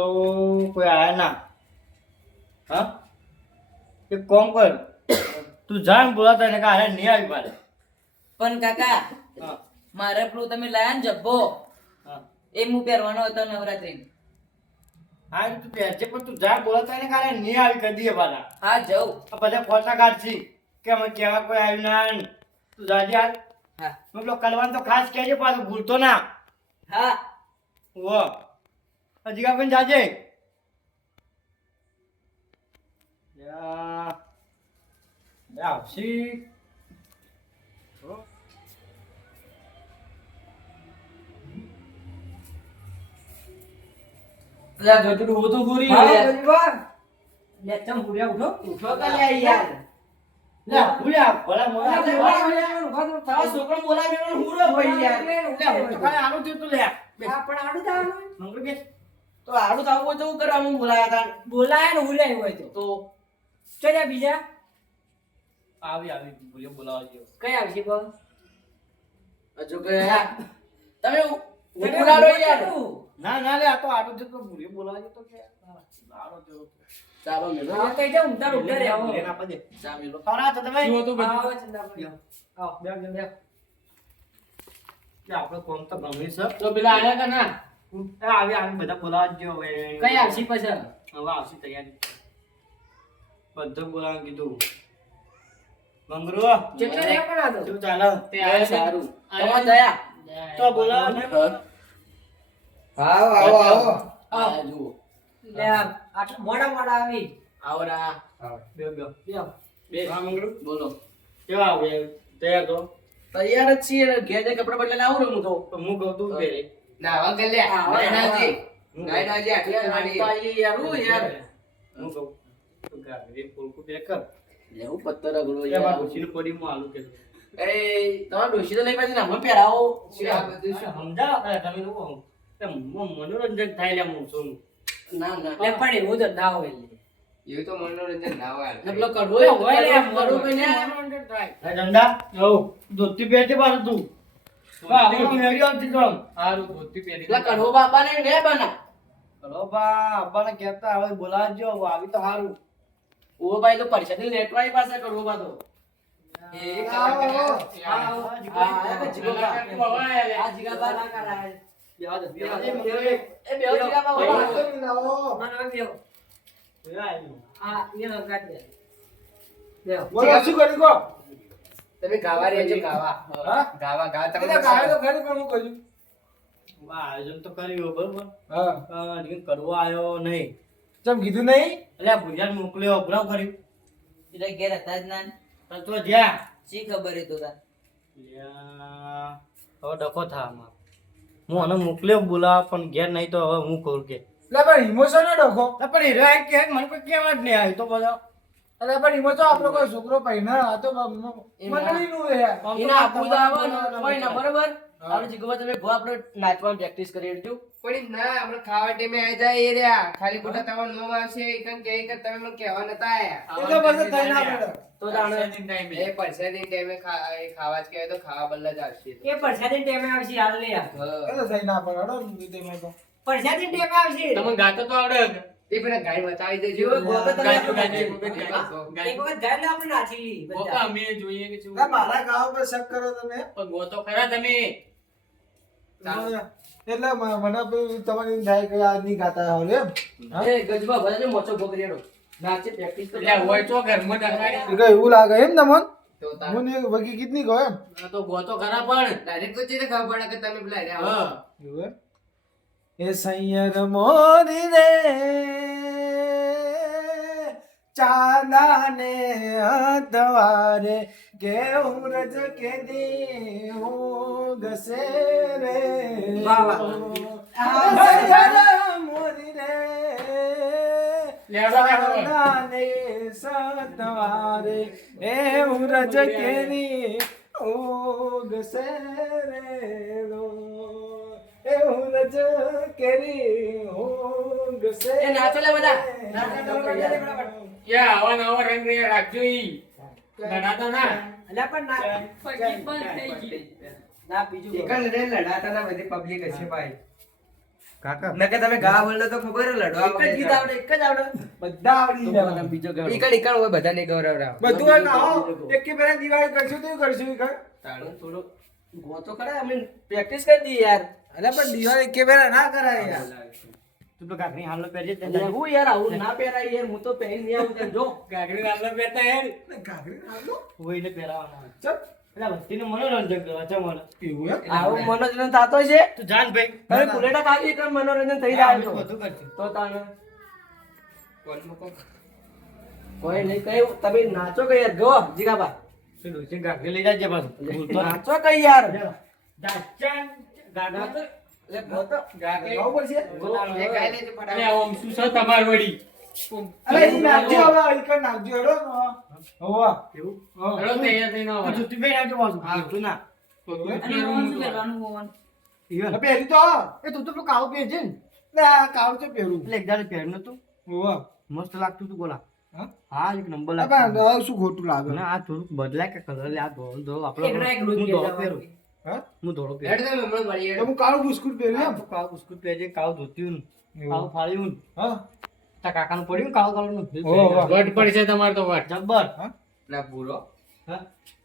તો કોઈ આયા ના. હા એક કામ કર, તું જાણ બોલાતા એને કે આરે નહીં આવી પાડે. પણ કાકા હા મારે પેલું તમે લાયા ને જબ્બો હા એ હું પહેરવાનો હતો નવરાત્રી. હા તું પહેરજે પણ તું જાણ બોલાતા એને કે આરે નહીં આવી કરી દઈએ પાછા. હા જઉં. આ બધા ફોટા કાઢશી કે અમે કેવા કોઈ આવ્યું ના ને. તું જાજે હાલ. હા મેં પેલો કલવાન તો ખાસ કહેજે પાછું ભૂલતો ના. હા વો હજી પણ જાજે. યા આવશી. પેલા ગટડું હોતું પૂરી હા યાર. ગરીબા લે ચમ ભૂલ્યા ઉઠો ઉઠો કાલે યાર. લે ભૂલ્યા ભલા મોડા લે તારો છોકરો બોલાવી મેળો હુરો ભાઈ યાર. લે તો ખાલી આનું થયું તું લે બેસ. પણ આડું તારું મંગળ બેસ. તો આડું થાવું હોય તો હું કરવા હું બોલાયા તા. બોલાયા ને હુરે હોય તો ચલ્યા બીજા આવી ભૂલ્યો બોલાવા જેવો. કઈ આવશે બોલ. હજુ કે તમે ઉકુલાડો યાર. ના લે આ તો આટો જેટલો ભૂલ્યો બોલાવા જેવો તો કે આડો જેવો તો. ચાલો મેલો હા કઈ જાઉં તાર ઉઠે રે આવો લેના પજે. ચા મેલો ખવડા તો તમે શું હતું બધું આવો ચંદા ભાઈ આવો બે કે આપણે કોમ તો ગમી છે. તો પેલા આયા કે ના આવી બધા બોલાવા જેવો હવે. કઈ આવશે પછી હવે આવશે તૈયારી. બધું બોલાવા કીધું. મંગરો કેટલા રે પણ આતો શું ચાલે? તે આયા સારું તમાર દયા તો બોલાવા ને. આવો આ જુઓ લે આટલા મોડા આવી આવરા બે બે હા મંગરો બોલો કેવા આવે તૈયાર તો તૈયાર જ છીએ ઘેર જઈને કપડા બદલાને આવું હું તો હું કહું તું પહેરે. નાવા કે લે નાઈનાજી નાઈનાજી આટલી મારી આટલી યાર હું યાર હું કહું તું ગાડી ફૂલકું પેક કર. લેવું પત્તર અગડો એમાં યાર ઘૂસીને પડી હું આલુ કે એ તમાર ડોશી તો લઈ પાછી નામ પહેરાવો આ બધું શું સમજાવો તમે લોકો મનોરંજન થાય લે હું છું. ના ના લે પણ એવું તો ના હોય એવું તો મનોરંજન ના હોય નકલો કડવો હોય લે મરો ને મનોરંજન થાય. હે ધંધા ધોતી પહેરજે પાછું તું. વાહ હું મેરી આવતી તો હારું ધોતી પહેરી. લે કડવો બાપા ને લે બના હલો બા અબ્બાને કહેતા હવે બોલાવજો આવી તો હારું. ઓ ભાઈ તો પરસાદી લેટવાઈ પાસે કડવો બાતો એ કાકા આ જીગા બા ના કરાય યાદ એ બેઓ જીગા બા હોય મને બેઓ આ એ લગાડ દે બેઓ બોલો શું કરી કો? તમે ગાવા રહેજો ગાવા હા? ગાવા ગા તમે ખરી પણ હું કર્યું. વાહ આયોજન તો કર્યું બરોબર. હા લેકિન કરવો આવ્યો નહીં. ચમ કીધું નહીં? એટલે ભુજાને મોકલ્યો ભરાવ કર્યું. એટલે ઘેર હતા જ ના પણ તો જ્યાં શી ખબર એ તો તા લ્યા, હવે ડખો થા આમાં. હું આને મોકલ્યો બોલાવા પણ ઘેર નહીં તો હવે હું કહું કે એટલે પણ ઇમોશન નો ડખો પણ હીરો આ કે મને કોઈ કહેવા જ નહીં આવ્યું તો બધા એટલે પણ ઇમો તો આપણો કોઈ છોકરો પૈના આ તો મંડળી નું યાર એના આપું તો આવો ને કોઈ ના બરોબર આપણે જીગવા તમે ગો આપણે નાચવાની પ્રેક્ટિસ કરી લેજો પણ ના આપણે ખાવા ટાઈમે આવી જાય એ રહ્યા ખાલી ખોટા તમારો નોમ આવશે એકન કે તમે મને કહેવા નતા આયા એ તો પછી થઈ ના પડે તો જાણે એ પરસાદી ટાઈમે ખાવા જ કહેવાય તો ખાવા બદલા જ આવશે એ પરસાદી ટાઈમે આવશે હાલ લે એ તો થઈ ના પડે હડો તેમાં તો પરસાદી ટાઈમે આવશે તમને ગાતો તો આવડે જ. એ પેલા ગાય બતાવી દેજો જો ગોતો તમે ગાય, આપણે ગાય, નાચી. ગાય. એક વખત ગાય ને આપણે નાચી લી ગોતો બધા અમે જોઈએ કે શું. ના મારા ગાવ પર શક કરો તમે પણ ગોતો ખરા તમે. એટલે મને પેલું તમારે એમ થાય કે આ નહીં ગાતા હોય એમ હા? એ ગજબા ભલે મોચો ભોગરીનો નાચે પ્રેક્ટિસ તો એટલે હોય તો ઘરમાં ડખાય. એ કઈ એવું લાગે એમ તમને તો તાર હું ને વગી કિતની કહો એમ આ તો ગોતો ખરા પણ. ડાયરેક્ટ તો ચીતે ખબર પડે કે તમે પેલા રહ્યા હા. એવું એમ? એ સૈયર મોરી રે ચાંદાને અધવારે કેવું રજ કે દી હું ગસે રે વાહ, વાહ. સૈયર મોરી રે લેવડો કાઢો. ચાંદાને સધવારે એવું રજ કે દી હું ગસે રે એવું રજ કેરી હું ગસે એ નાચો લે બધા નાચો યા આવા નવા રંગ રે રાખજો ઈ. ગણાતા ના. અલ્યા પણ ના પછી બંધ થઈ ગઈ ના બીજું એકન રે લડાતા ના બધી પબ્લિક હશે ભાઈ કાકા નકે તમે ગા બોલો તો ખબર હે લડવા એક જ ગીત આવડે, એક જ આવડે. બધા આવડી જાય બીજો કેવો ઈકડ ઈકડ હોય બધાને ગૌરવરાવ બધું હોય ને હો એક કે પેલા દિવાળી કરશું તો કરશું ઈકડ થોડો ગોતો ખરા, અમે પ્રેક્ટિસ કરી દી યાર. અરે પણ દિવાળી એક કે પેલા ના કરાય યાર તું તો કાકરી હાલો પહેરજે તે એટલે હું યાર આવું ના પહેરાય યાર, હું તો પહેરી નહીં આવું તને જો. ગાગડી નાના બેટા યાર ઘાઘરી નાખો કોઈને પહેરાવાના ચલ એટલે વસ્તીનું મનોરંજન કરવા છે મને એવું હે આવું મનોરંજન થતો છે. તું જાન ભાઈ તમે બુલેટા ખાલી એકદમ મનોરંજન થઈ જાય તો. બધું કરશું તો તાણે કોણ મૂકો કોઈ નહીં કઈ તમે નાચો કઈ યાર, ગો જીગાબા તું ડોસી કાકરી લઈ જાજે પાછું ભૂલતો ના. નાચો કઈ યાર. જાચાન ગાડા એટલે ગોતો ગાગડી ગાવું પડશે એ કાઈ લેજો અરે ફટાફટ ઓમ શું છે તમાર વડી અરે ઈ નાખજો હવે ઈકડ નાખજો હેડો હોવા એવું હેડો તૈયાર થઈને આવો. તું જુતી ભાઈ આવજો પાછું ભૂલતું ના તો તું પહેરવાનું તો. ઈવન. પહેરી તો આ. એ તું તો પેલું કાળું પહેરજે ને લે આ કાળ તો પહેરું એટલે એક દાડે પહેર નતું હોવા મસ્ત લાગતું તું બોલા હા? હા એક નંબર આ લાગતું પણ હવે શું ખોટું લાગે ના આ થોડુંક બદલાય કે કલર લે આ ધોળો ધોળો આપણો એકડો એક હું રૂપિયા ધોળો જવાનું. પહેરું હા હું ધોળો હેડ પહેરું તમે હમણાં મળી તો હેડ હું કાળું બિસ્કુટ પહેર્યું એમ તું કાળું બિસ્કુટ પહેરજે કાળું ધોત્યું એવું. કાળું ફાળ્યું હા તારા કાકાનું પડ્યું કાળું કલરનું ઓહો. વટ પડશે તમાર તો વટ જબ્બર ના પૂરો હા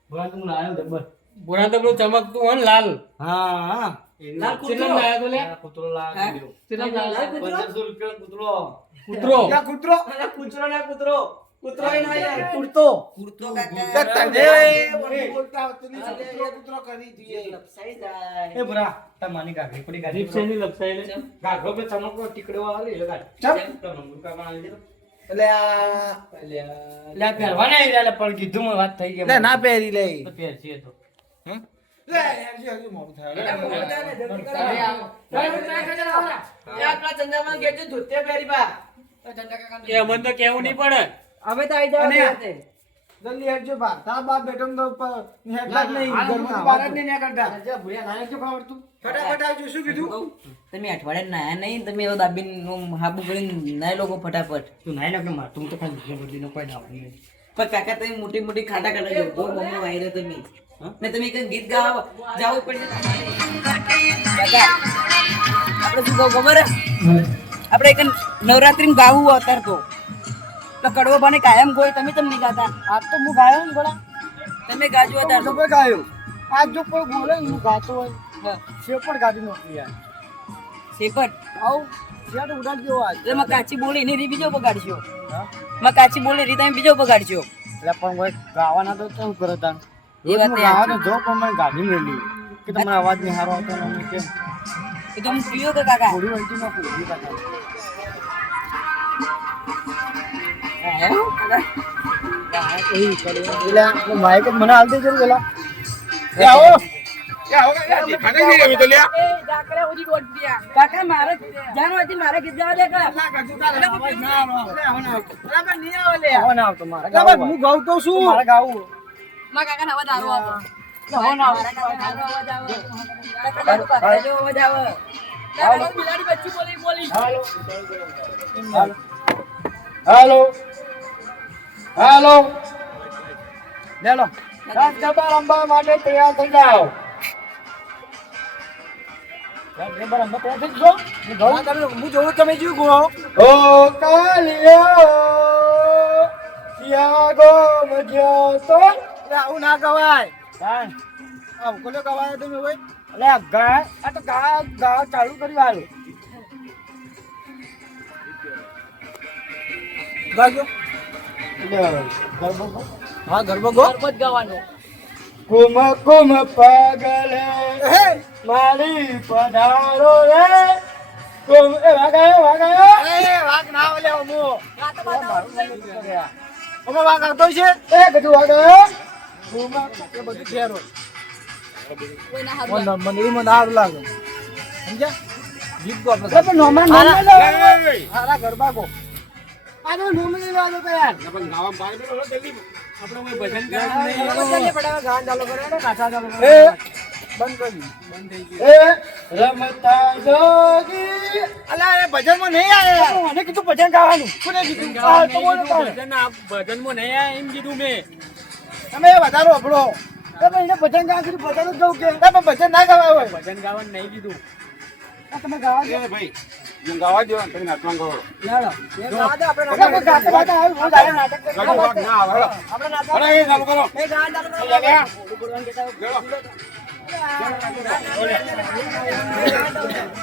બોલા તું લાયો જબ્બર પૂરા તો પેલું ચમકતું હોય ને લાલ હા હા લાલ કેટલામ લાયા તો લે આ કૂતરો લાયો હા? બીજો. કેટલામ લાલ લાયા? કૂતરો? 1500 રૂપિયાનો કૂતરો કૂતરો ત્યાં કૂતરો અરે કૂતરો ના કૂતરો કૂતરો ય ના યાર, કૂતરો. કુર્તો તને બોલતા આવતું નહીં. કૂતરો કૂતરો કરી દીએ. લપસાઈ જાય. એ બરા તાર માની કાકરી પડી ગાડી જીપ શેની લપસાઈ લે ગાઘરો પે ચમકનો ટીકડો આવે એટલે ગાડી ચમ. તો નંબર કાકા આવી જાય એટલે આ લે આ પહેરવા નહીં લે પણ કીધું મને વાત થઈ ગઈ લે ના પહેરી લે તો પહેરશે તો લે હજી હજી મોડું થાય એટલે મોડું થાય ને, જલ્દી કરો. તમે આવો. એ આપણા ચંદ્રમાન ઘેર છે, ધોતિયા પહેરી બા. એ અમને તો કેવું નહીં પડે અમે તો આઈ જવા અને ગયા છે. જલ્દી હેડજો બા તાર બાપ બેટો તો હેડલા જ નહીં ઘરમાંથી બહાર જ નહીં નીકળતા જે ભૂયા ના જો ખબર ફટાફટ આવજો શું કીધું તમે અઠવાડિયે નાયા નહીં તમે એવો દાબીને હાબુ કરીને નાય લોકો ફટાફટ તું નાઈ નાખ માર તું તો ખાલી બીજા બદલીને કોઈ ના આવડે પણ કાકા તમે મોટી મોટી ખાટા ખાટા જો બહુ મમ્મી વાયરે તમે ને તમે એક ગીત ગાવા જાવું જ પડશે તમારે. કાકા આપણે શું કહું ખબર હે? આપણે એક નવરાત્રીમાં ગાવું અત્યારે તો કડવો બને કાયમ ગોય તમે તમને નહીં ગાતા આજ તો હું ગાયો ને ગોળા તમે ગાજો અત્યારે તો. તમે ગાયો આજ જો કોઈ બોલે ને હું ગાતો હોય શેપડ ગાડી નોકરી યાર શેપટ આવ શેડ ઉડાડ ગયો આજ એટલે માં કાચી બોલી એની રી બીજો બગાડશો માં કાચી બોલી રી તમે બીજો બગાડશો એટલે પણ કોઈ ગાવાના તો શું કરે તાન એ વાત ગાવાનો જો પણ મને ગાડી મેલી કે તમારો અવાજ નહીં હારો આવતો ને હું કેમ એ તો હું પીયો કે કાકા થોડી વળતી ના પૂરી કાકા હે કાકા એટલે માઈક મને આવતી છે પેલા કાકા મારે જાનો હતી મારે ગીત ગાવા દે કા આવો ના આવતો મારે હું ગાઉં તો શું મારે ગાવું માં કાકા નવા દારૂ આપો આવો ના આવતો કાકા જો અવાજ આવે કાકા બિલાડી બચ્ચી બોલી બોલી હેલો હેલો લેલો રાત ગરબા રમવા માટે તૈયાર થઈ જાઓ રાત ગરબા રમવા તૈયાર થઈ જાઓ હું જોઉં તમે જીવ ગો ઓ કાલિયો યાગો મજ્યો તો આવું ના ગવાય કાન આવું કોને ગવાય તમે હોય અલે આ ગા આ તો ગા ગા ચાલુ કરી વાળો ગાજો એટલે ગરબો હા ગરબો ગો ગરબત ગાવાનો કુમ કુમ પાગલે હે મારી પધારો રે કુમ એ વાગાયો એ વાગ ના ઓલે મો ગાતો બાતો અમે વાગ આવતો છે એ કદું વાગાયો એ બધું ફેરો કોઈના હાથ મંડળીમાં ના સારું લાગે સમજ્યા ગીત ગો આપણે પણ નોમા સારા ગરબા ગો આનો નોમલી લાલો તો યાર ભજન ગાન ચાલુ કરે ને કાચા ચાલુ એ કરે બંધ કરી એ રમતા જોગી અલા એ ભજનમાં નહીં આયા મને કીધું ભજન ગાવાનું કોને કીધું આ તો બોલો તારે. ભજનમાં નહીં આયા એમ કીધું મેં તમે વધારો અભળો તમે એને ભજન ગાવાનું કીધું ભજન જ ગાવું કે તમે ભજન ના ગવાય હોય ભજન ગાવાનું નહીં કીધું તમે ગાવા દો. એ ભાઈ હું ગાવા દો તમે નાચવાનું કરો લેવડો. એ ગાવા દો, આપણે નાટક ગાતા ગાતા આવ્યું. હું ગાય નાટક કરતા ગળો ભાગ ના આવે હેડો. આપણે નાટક હેડો, એ ચાલુ કરો એ ગાવા દો, આપણે લે, લે.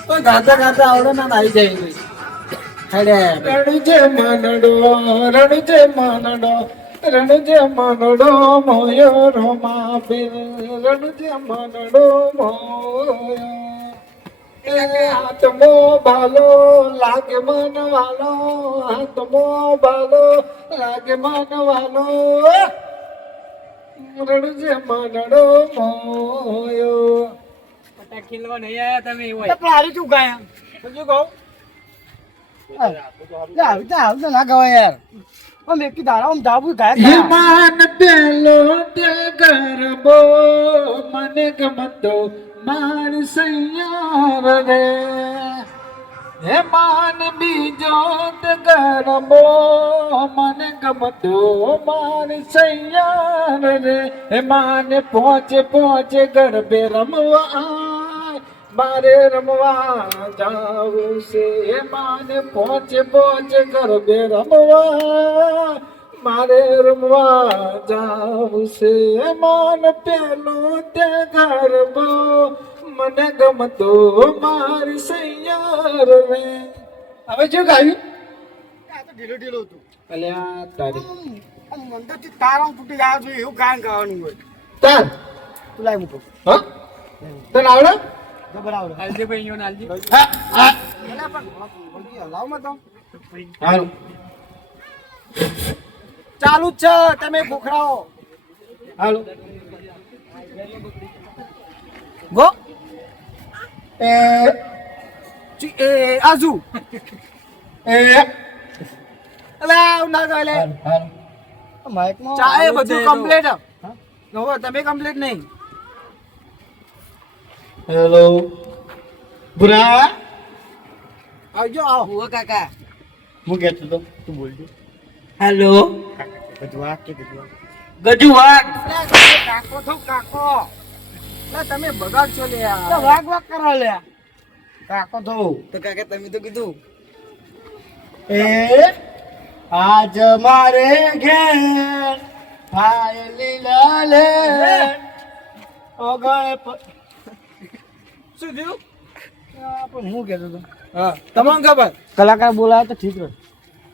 તો ગાતા ગાતા આવડે ના આવી જાય રણજે માનડો રણજે માનડો રણજે માનડો મોયો રોમા પીર રણજે માનડો મોયો એ હાથમો ભાલો લાગે મન વાલો હાથમો ભાલો લાગે મન વાલો રણજે માનડો મોયો ખેલવા નહીં આયા તમે તો હારી શું ગાયા? શું કહું ના ગવાય યાર. આમ એકી દાડા આમ જાબુ ગાયા હિમાન પેલો તે ગરબો મને ગમતો માર સૈયાર રે હેમાન બીજો તે ગરબો મને ગમતો માર સૈયાર રે હેમાન પહોંચે પહોંચે ગરબે રમવા મારે રમવા જાવું છે માને પહોંચે પહોંચે ગરબે રમવા મારે રમવા જાવું છે માન પેલો તે ગરબો મને ગમતો મારી સૈયાર રે હવે શું ગાયું ઢીલું ઢીલું હતું. અલ્યા તારી આમ મંદિરથી તાર આમ તૂટી જાય છે એવું ગાયન ગાવાનું હોય. તાર તું લાય મૂકો. હા તને આવડે જબર આવડે. હાલજી ભાઈ યો હાલજી હા હા એલા પણ વળગી હલાવમાં તો હારું ચાલુ જ છે. તમે ખોખરાઓ હાલો ગો એ આજુ એ અલા આવ ના ગાય લે. હાલો માઈકમાં ચા એ બધું કમ્પ્લીટ. હવે તમે કમ્પ્લીટ નહીં. હેલો બુરા આવજો આવો. હુઓ કાકા હું કહેતો તો તું બોલજો હેલો ગજવા કે ગજવા. ગજુ વાઘ કાકો થો કાકો. લે તમે બગાડશો લે યાર. તો વાગ વાગ કરો લે. કાકો થો. તો કાકા તમે તો કીધું એ આજ મારે ઘેર ભાઈ લીલા લે ઓગળ શું થયું? પણ હું કહેતો હતો હા તમને ખબર કલાકાર બોલાવે તો ઠીક રહે.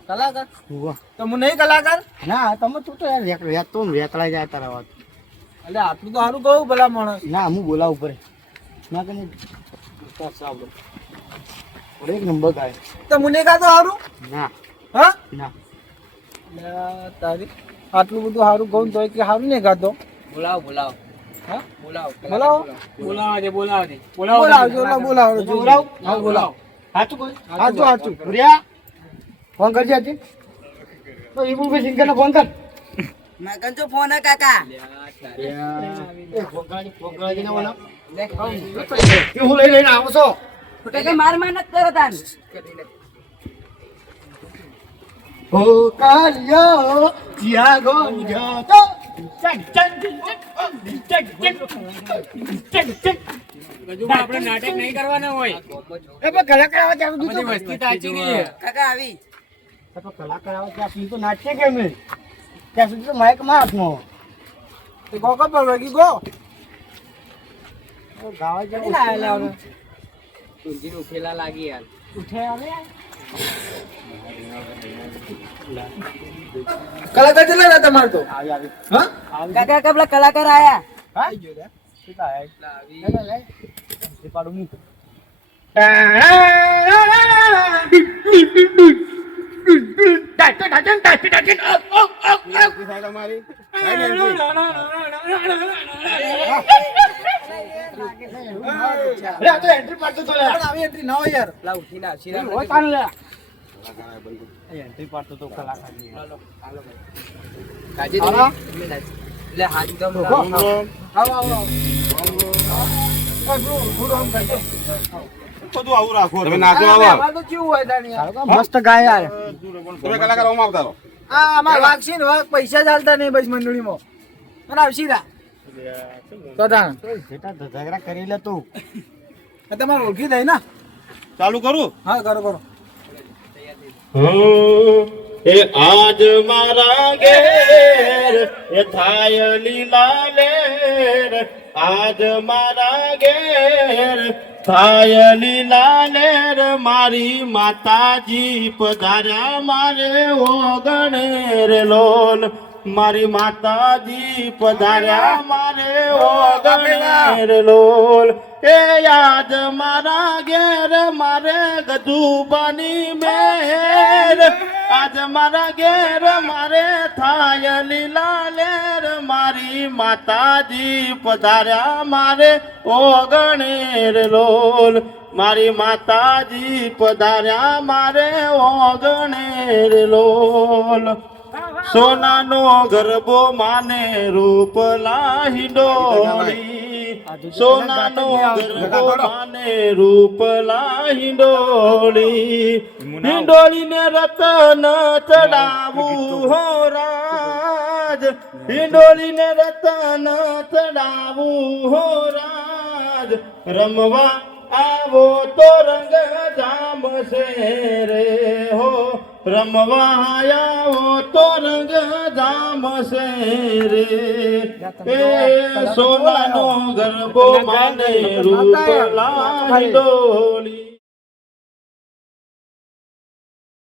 કલાકાર હુવા. તો હું નહીં કલાકાર ના તમે તું તો યાર વેચતો ને વેતળાઈ જાય તારા વાત. એટલે આટલું તો સારું કહું ભલા માણસ ના હું બોલાવું પડે ના તમે એક નંબર ગાય. તો મને કાં તો સારું ના હા ના અલ્યા તારી આટલું બધું સારું કહું તોય કે સારું નહીં ગાતો બોલાવો બોલાવો હા બોલાવો બોલાવો બોલાવા દે બોલાવા દે બોલાવજો બોલાવો બોલાવ. હા બોલાવો સાચું કોઈ સાચું સાચું ભૂરિયા ફોન કરજે હતી તો ઈબુલ ભાઈ સિંગરને ફોન કર. મેં કંચો ફોન હે કાકા એ ફોગાડી ને બોલાવ. કે હું લઈ લઈને આવો છો. કાકા માર મહેનત કરો તાન હો કાલિયો જ્યાં ગો જાતો ગજુ આપણે નાટક નહીં કરવાના હોય એ પણ કલાકાર આવે ત્યાં સુધી બધી વસ્તી તાચી નહીં કાકા આવી તો કલાકાર આવે ત્યાં સુધી તો નાચીએ કેમ નહીં? ત્યાં સુધી તો માઇક માં હાથમાં તો ગો કપલ વાગી ગો ગાવા જવું આવેલા હવે તુલસી ઉઠેલા લાગી યાર ઉઠે આવે કલાકાર કેટલા હતા તમારે તો આવી આવી હા કાકા કપલા કલાકાર આયા હા ગયો લે સીધા આવી લે લે એ પાડું મૂક. અરે આ તો એન્ટ્રી પાડતો તો લે. આવી એન્ટ્રી ના હોય યાર લા ઉઠીને આવશી એ હોય કાન લે. એ એન્ટ્રી પાડતો તો કલાકારની. કાજી હાલો. લે હાથ ગમ આવો આવો બધું આવું રાખો તમે નાચો આવો અમારે તો કેવું હોય તાણી યાર મસ્ત ગાય યાર. તમે કલાકાર આવો આવતા રહો આ અમાર વાગશી ને વાગ પૈસા ચાલતા નહીં બસ મંડળીમાં મને આવશી રા તો તાણ ઝઘડા કરી લે તું. તમારે ઓળખી દઈ ના ચાલુ કરું હા કરો કરો એ આજ મારા ઘેર એ થાય લીલા લેર આજ મારા ઘેર થાય લીલા લેર મારી માતાજી પધાર્યા મારે ઓગણેર લોલ મારી માતાજી પધાર્યા મારે ઓગણેર લોલ એ યાદ મારા ઘેર મારે ગજુબાની મેર આજ મારા ઘેર મારે થાય લીલા લેર મારી માતાજી પધાર્યા મારે ઓગણેર લોલ મારી માતાજી પધાર્યા મારે ઓગણેર લોલ સોનાનો ગરબો માને રૂપ લાહી ડોળી સોનાનો ગરબો માને રૂપ લાહી ડોળી હિંડોળીને રતન ચડાવું હો રાજ હિંડોળીને રતન ચડાવું હો રાજ રમવા આવો તો રંગ જામશે રે હો રમવા આવો તો રંગ જામશે રે એ સોનાનો ગરબો માને રૂપ લાહી ડોળી